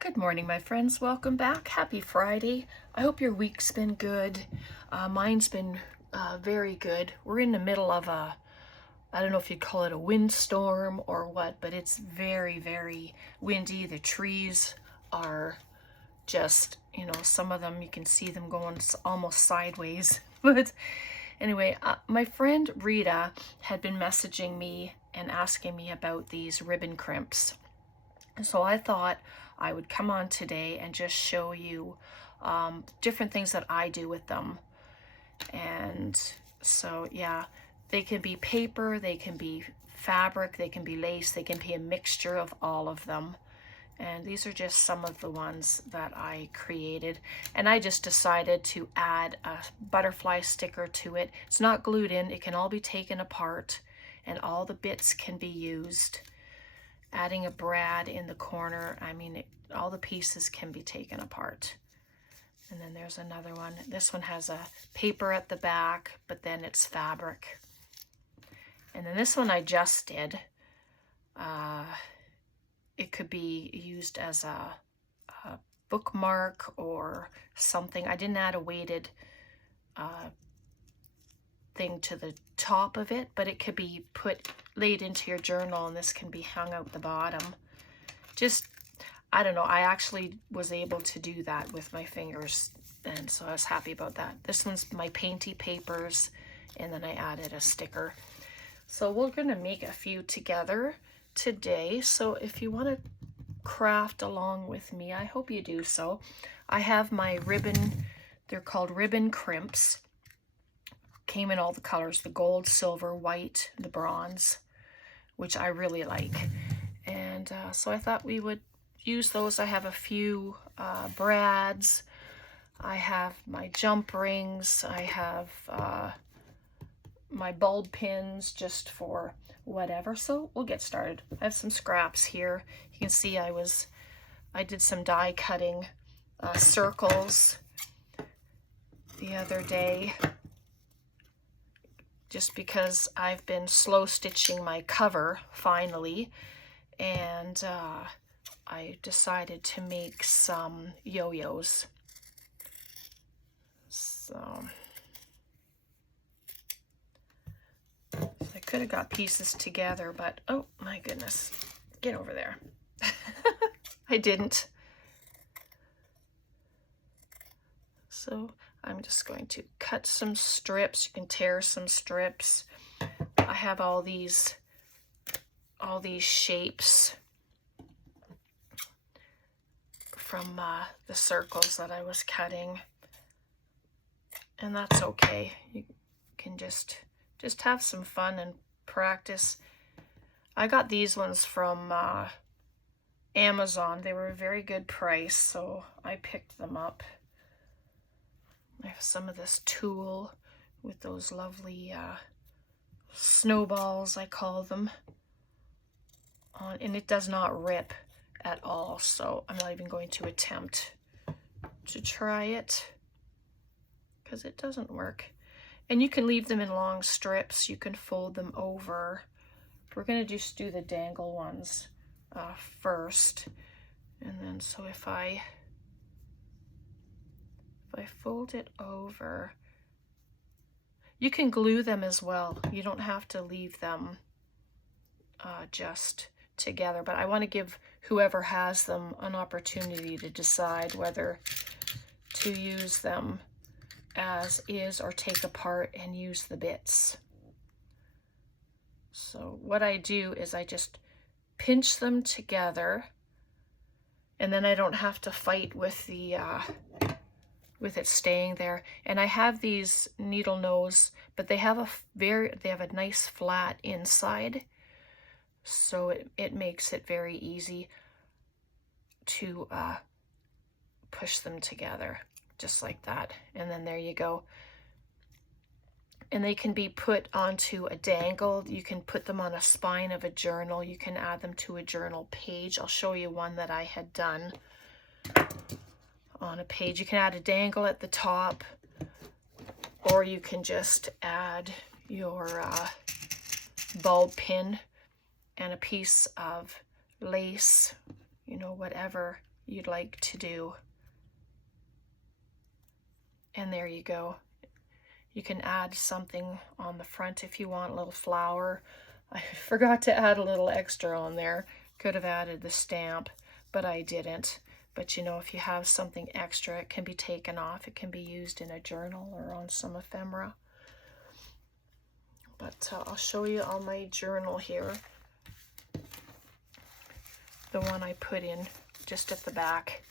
Good morning, my friends. Welcome back. Happy Friday. I hope your week's been good. Mine's been very good. We're in the middle of I don't know if you'd call it a windstorm or what, but it's very, very windy. The trees are just, some of them, you can see them going almost sideways. But anyway, my friend Rita had been messaging me and asking me about these ribbon crimps. So I thought I would come on today and just show you different things that I do with them. And so, yeah, they can be paper, they can be fabric, they can be lace, they can be a mixture of all of them. And these are just some of the ones that I created. And I just decided to add a butterfly sticker to it. It's not glued in, it can all be taken apart and all the bits can be used. Adding a brad in the corner, all the pieces can be taken apart. And then there's another one. This one has a paper at the back, but then it's fabric. And then this one I just did. It could be used as a bookmark or something. I didn't add a weighted thing to the top of it, but it could be laid into your journal, and this can be hung out the bottom. Just, I don't know, I actually was able to do that with my fingers, and so I was happy about that. This one's my painty papers, and then I added a sticker. So we're gonna make a few together today. So if you want to craft along with me, I hope you do so. I have my ribbon, they're called ribbon crimps. Came in all the colors, the gold, silver, white, the bronze, which I really like. And so I thought we would use those. I have a few brads. I have my jump rings. I have my bulb pins just for whatever. So we'll get started. I have some scraps here. You can see I did some die cutting circles the other day, just because I've been slow stitching my cover finally, and I decided to make some yo-yos. So I could have got pieces together, but oh my goodness, get over there. I didn't. So I'm just going to cut some strips. You can tear some strips. I have all these shapes from the circles that I was cutting, and that's okay. You can just have some fun and practice. I got these ones from Amazon. They were a very good price, so I picked them up. I have some of this tulle with those lovely snowballs, I call them, and it does not rip at all, so I'm not even going to attempt to try it because it doesn't work. And you can leave them in long strips. You can fold them over. We're going to just do the dangle ones first, and then so if I fold it over, you can glue them as well. You don't have to leave them just together, but I want to give whoever has them an opportunity to decide whether to use them as is or take apart and use the bits. So what I do is I just pinch them together, and then I don't have to fight with the with it staying there. And I have these needle nose, but they have a nice flat inside, so it makes it very easy to push them together just like that. And then there you go. And they can be put onto a dangle. You can put them on a spine of a journal. You can add them to a journal page. I'll show you one that I had done on a page. You can add a dangle at the top, or you can just add your bulb pin and a piece of lace, whatever you'd like to do. And there you go. You can add something on the front if you want, a little flower. I forgot to add a little extra on there. Could have added the stamp, but I didn't. But you know, if you have something extra, it can be taken off. It can be used in a journal or on some ephemera. But I'll show you on my journal here. The one I put in just at the back.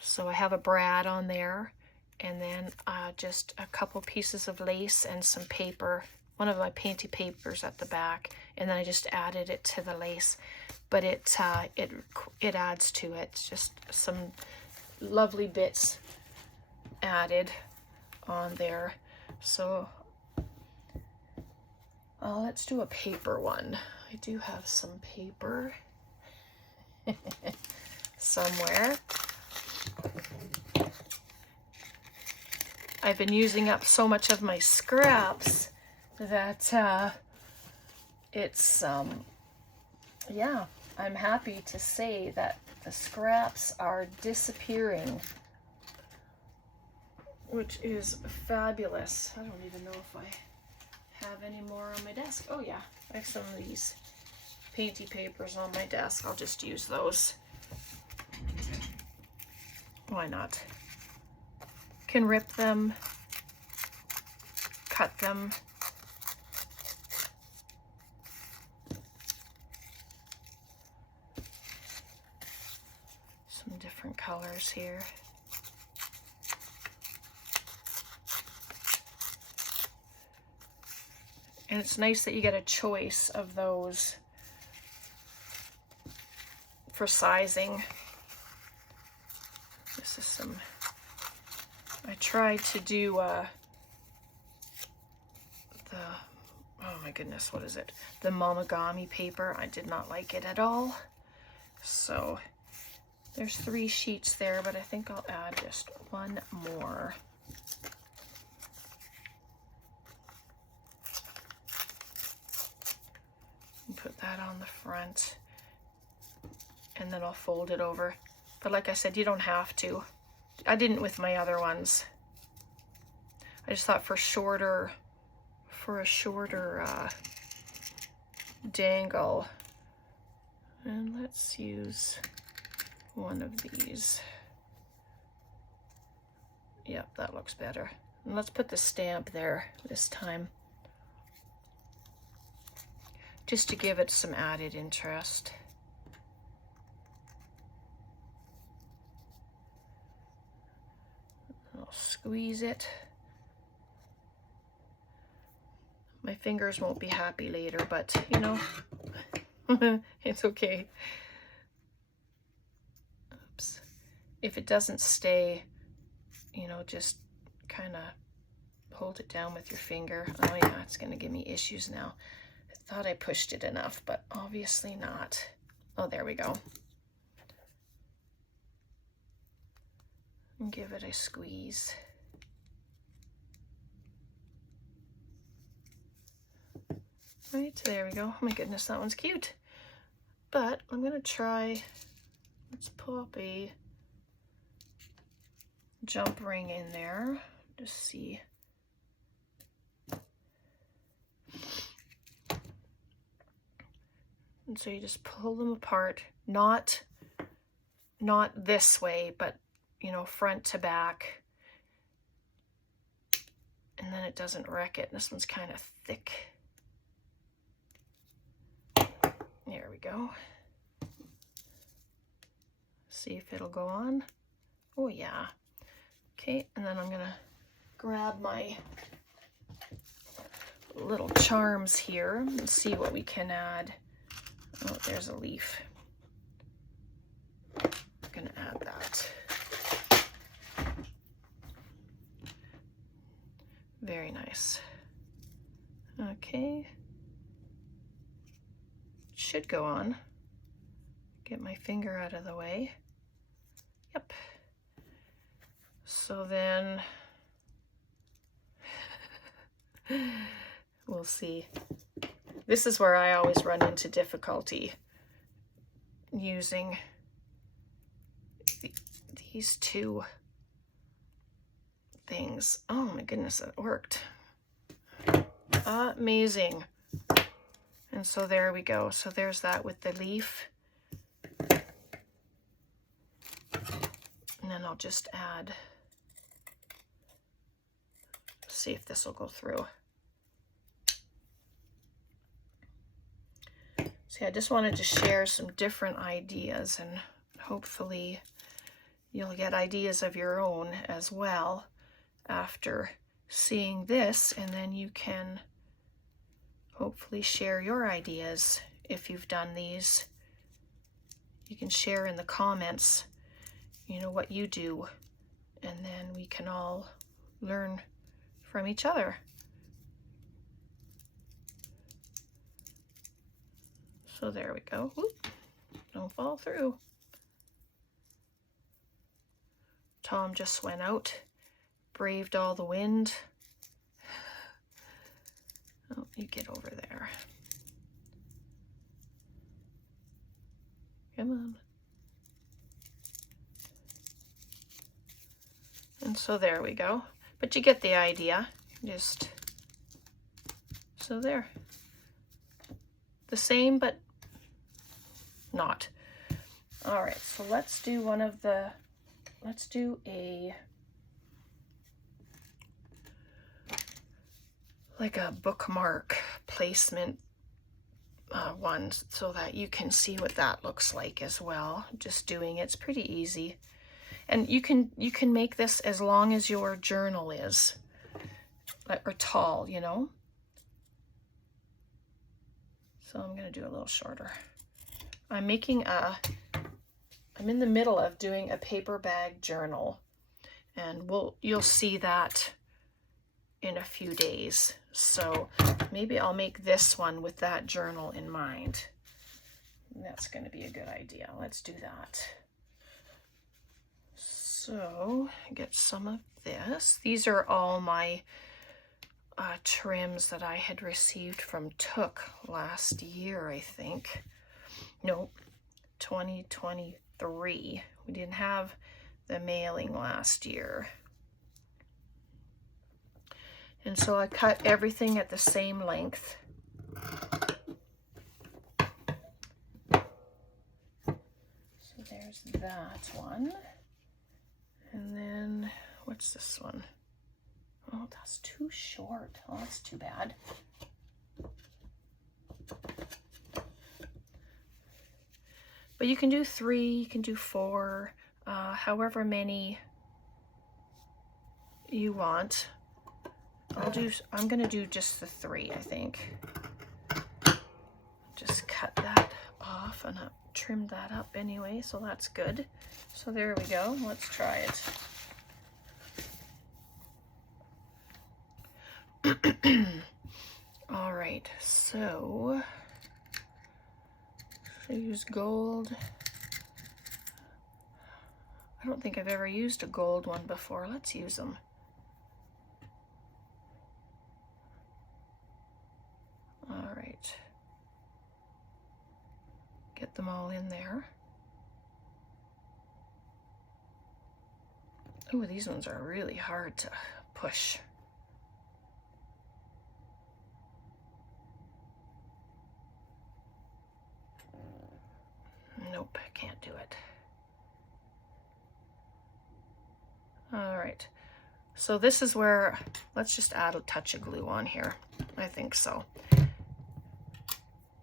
So I have a brad on there, and then just a couple pieces of lace and some paper, one of my painty papers at the back, and then I just added it to the lace. But it adds to it, just some lovely bits added on there. So let's do a paper one. I do have some paper somewhere. I've been using up so much of my scraps that it's yeah, I'm happy to say that the scraps are disappearing, which is fabulous. I don't even know if I have any more on my desk. Oh yeah, I have some of these painty papers on my desk. I'll just use those. Why not? Can rip them, cut them. Some different colors here. And it's nice that you get a choice of those for sizing. This is some, I tried to do oh my goodness, what is it? The Momogami paper. I did not like it at all. So there's 3 sheets there, but I think I'll add just one more. And put that on the front, and then I'll fold it over. But like I said, you don't have to. I didn't with my other ones. I just thought for a shorter dangle. And let's use one of these. Yep, that looks better. And let's put the stamp there this time, just to give it some added interest. I'll squeeze it. My fingers won't be happy later, but you know, it's okay. Oops. If it doesn't stay, you know, just kind of hold it down with your finger. Oh yeah, it's going to give me issues now. I thought I pushed it enough, but obviously not. Oh, there we go. And give it a squeeze. Right, there we go. Oh my goodness, that one's cute. But I'm going to try, let's pop a jump ring in there. Just see. And so you just pull them apart, not this way, but you know, front to back. And then it doesn't wreck it. This one's kind of thick. There we go. See if it'll go on. Oh yeah. Okay, and then I'm gonna grab my little charms here and see what we can add. Oh, there's a leaf. I'm gonna add that. Very nice. Okay. Should go on. Get my finger out of the way. Yep. So then we'll see. This is where I always run into difficulty using these two things. Oh my goodness, it worked. Amazing. And so there we go. So there's that with the leaf. And then I'll just add, see if this will go through. See, I just wanted to share some different ideas, and hopefully you'll get ideas of your own as well after seeing this, and then you can hopefully share your ideas if you've done these. You can share in the comments, you know, what you do, and then we can all learn from each other. So there we go. Whoop. Don't fall through. Tom just went out, braved all the wind. Oh, you get over there. Come on. And so there we go. But you get the idea. Just, so there. The same, but not. All right, so let's do one of the, let's do a, like a bookmark placement one, so that you can see what that looks like as well. Just doing it's pretty easy. And you can make this as long as your journal is, or tall, you know. So I'm gonna do a little shorter. I'm in the middle of doing a paper bag journal, and you'll see that in a few days. So maybe I'll make this one with that journal in mind. That's going to be a good idea. Let's do that. So get some of this. These are all my trims that I had received from Took last year, I think. Nope, 2023. We didn't have the mailing last year. And so I cut everything at the same length. So there's that one. And then, what's this one? Oh, that's too short. Oh, that's too bad. But you can do 3, you can do 4, however many you want. I'm gonna do just the 3, I think. Just cut that off, and I trimmed that up anyway, so that's good. So there we go, let's try it. All right, so I use gold. I don't think I've ever used a gold one before. Let's use them. All right. Get them all in there. Oh, these ones are really hard to push. Nope, I can't do it. All right, so this is where, let's just add a touch of glue on here. I think so.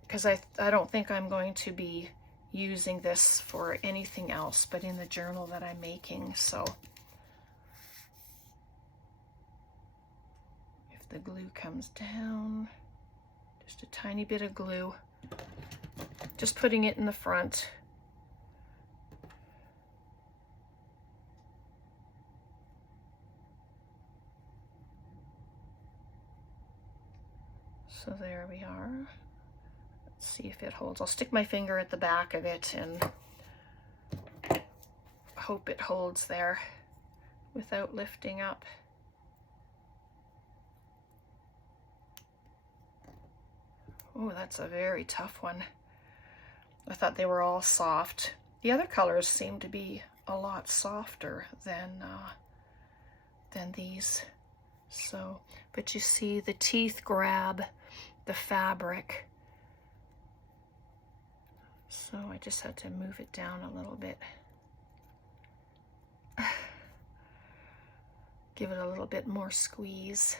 Because I don't think I'm going to be using this for anything else but in the journal that I'm making, so. If the glue comes down, just a tiny bit of glue. Just putting it in the front. So there we are. Let's see if it holds. I'll stick my finger at the back of it and hope it holds there without lifting up. Oh, that's a very tough one. I thought they were all soft. The other colors seem to be a lot softer than these. So, but you see the teeth grab the fabric. So I just had to move it down a little bit. Give it a little bit more squeeze.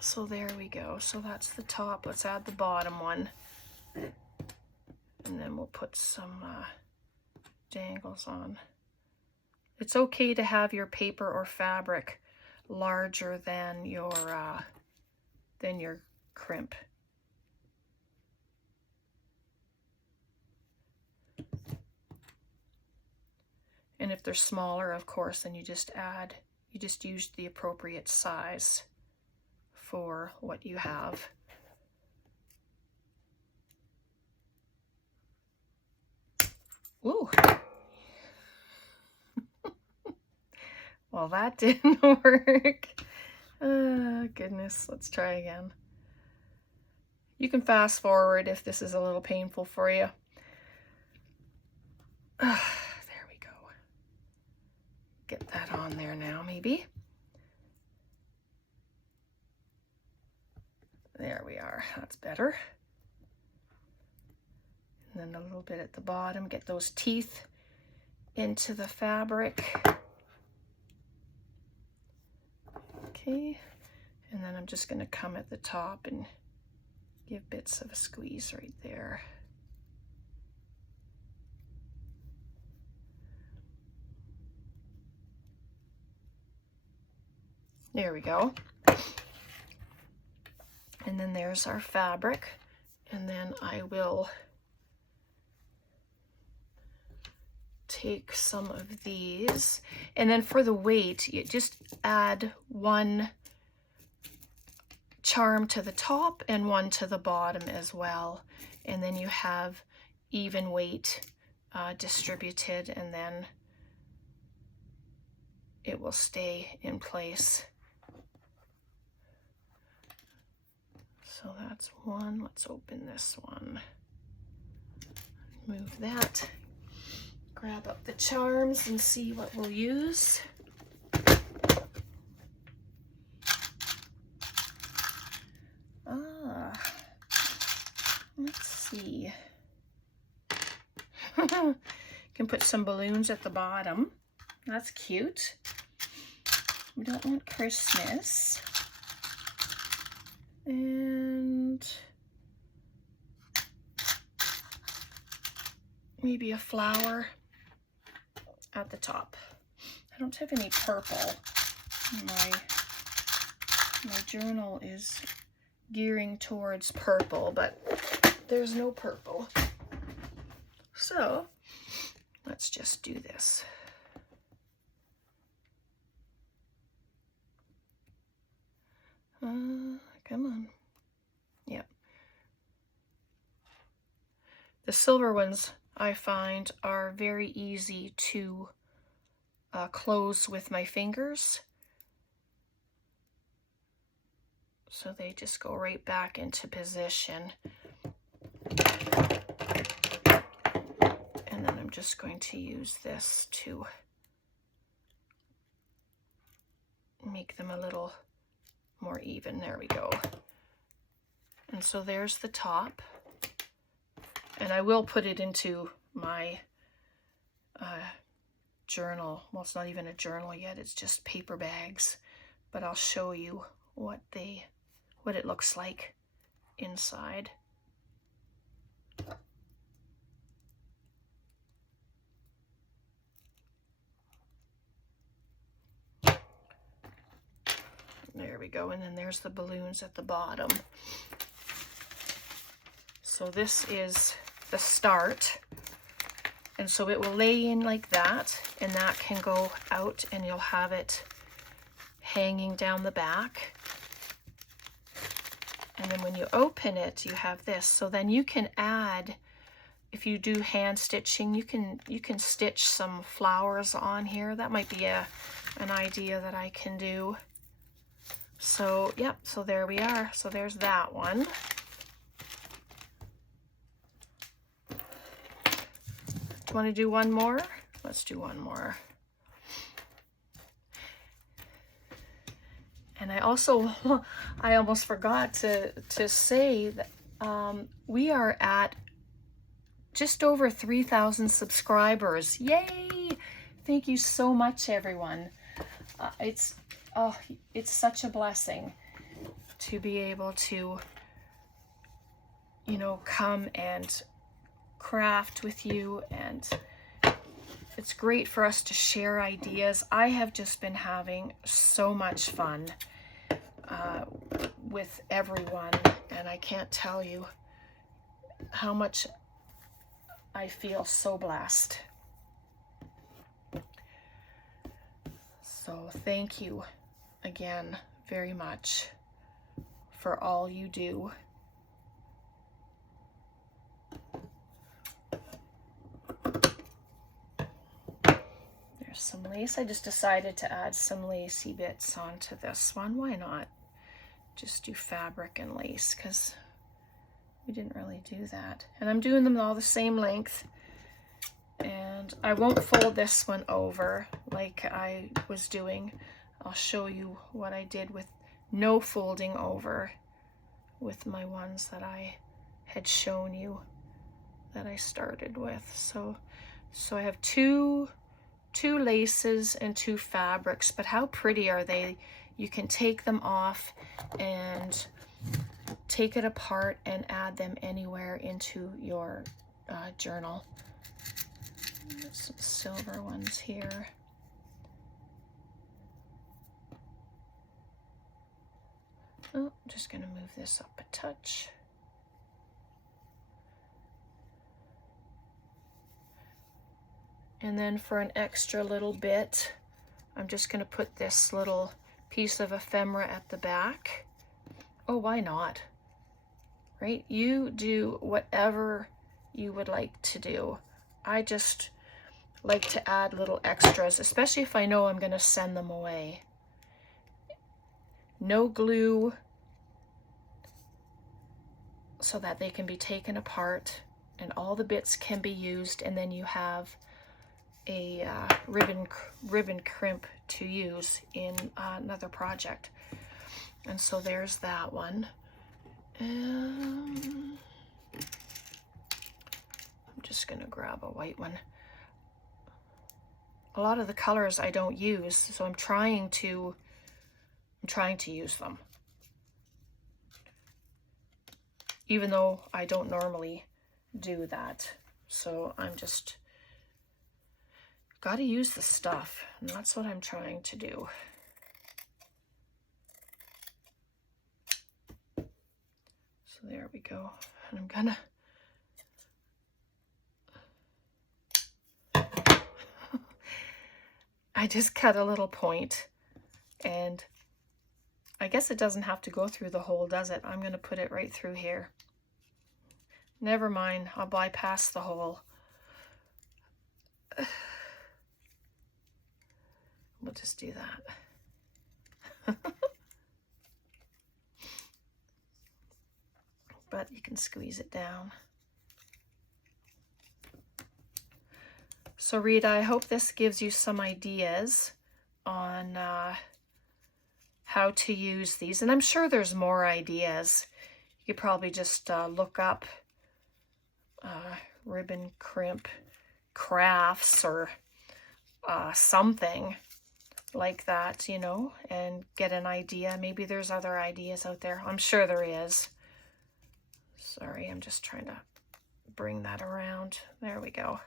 So there we go. So that's the top. Let's add the bottom one. And then we'll put some dangles on. It's okay to have your paper or fabric larger than your crimp. And if they're smaller, of course, then you just use the appropriate size for what you have. Ooh. Well, that didn't work. Goodness, let's try again. You can fast forward if this is a little painful for you. There we go. Get that on there now, maybe. There we are, that's better. And then a little bit at the bottom, get those teeth into the fabric. Okay, and then I'm just going to come at the top and give bits of a squeeze right there. There we go. And then there's our fabric. And then I will take some of these. And then for the weight, you just add one charm to the top and one to the bottom as well. And then you have even weight distributed, and then it will stay in place. So that's one. Let's open this one. Move that. Grab up the charms and see what we'll use. Let's see. Can put some balloons at the bottom. That's cute. We don't want Christmas. And maybe a flower at the top. I don't have any purple. My journal is gearing towards purple, but there's no purple. So let's just do this. Come on. Yep. The silver ones, I find, are very easy to close with my fingers. So they just go right back into position. And then I'm just going to use this to make them a little more even. There we go. And so there's the top. And I will put it into my journal. Well, it's not even a journal yet, it's just paper bags. But I'll show you what it looks like inside. There we go, and then there's the balloons at the bottom. So this is the start, and so it will lay in like that, and that can go out, and you'll have it hanging down the back. And then when you open it, you have this. So then you can add, if you do hand stitching, you can stitch some flowers on here. That might be an idea that I can do. So, yep, so there we are. So there's that one. you want to do one more? Let's do one more. And I almost forgot to say that we are at just over 3,000 subscribers. Yay! Thank you so much, everyone. It's such a blessing to be able to, you know, come and craft with you, and it's great for us to share ideas. I have just been having so much fun with everyone, and I can't tell you how much I feel so blessed. So thank you again very much for all you do. There's some lace. I just decided to add some lacy bits onto this one. Why not just do fabric and lace, because we didn't really do that. And I'm doing them all the same length. And I won't fold this one over like I was doing. I'll show you what I did with no folding over with my ones that I had shown you that I started with. So I have two laces and 2 fabrics, but how pretty are they? You can take them off and take it apart and add them anywhere into your journal. There's some silver ones here. Oh, I'm just going to move this up a touch. And then for an extra little bit, I'm just going to put this little piece of ephemera at the back. Oh, why not? Right? You do whatever you would like to do. I just like to add little extras, especially if I know I'm going to send them away. No glue, so that they can be taken apart and all the bits can be used, and then you have a ribbon crimp to use in another project. And so there's that one. I'm just going to grab a white one. A lot of the colors I don't use, so I'm trying to use them, even though I don't normally do that. So I'm just got to use the stuff, and that's what I'm trying to do. So there we go. And I'm gonna I just cut a little point, and I guess it doesn't have to go through the hole, does it? I'm gonna put it right through here. Never mind, I'll bypass the hole. We'll just do that. But you can squeeze it down. So Rita, I hope this gives you some ideas on how to use these. And I'm sure there's more ideas. You could probably just look up ribbon crimp crafts or something like that, you know, and get an idea. Maybe there's other ideas out there. I'm sure there is. Sorry, I'm just trying to bring that around. There we go.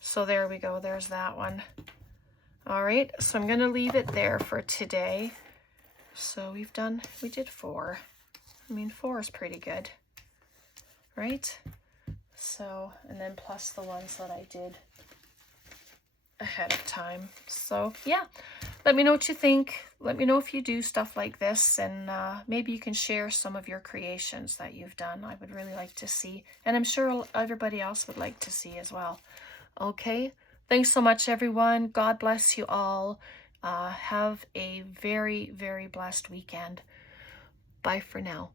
So there we go. There's that one. All right, so I'm going to leave it there for today. So we did 4. I mean, 4 is pretty good, right? So, and then plus the ones that I did ahead of time. So yeah, let me know what you think. Let me know if you do stuff like this, and maybe you can share some of your creations that you've done. I would really like to see, and I'm sure everybody else would like to see as well. Okay, thanks so much, everyone. God bless you all. Have a very, very blessed weekend. Bye for now.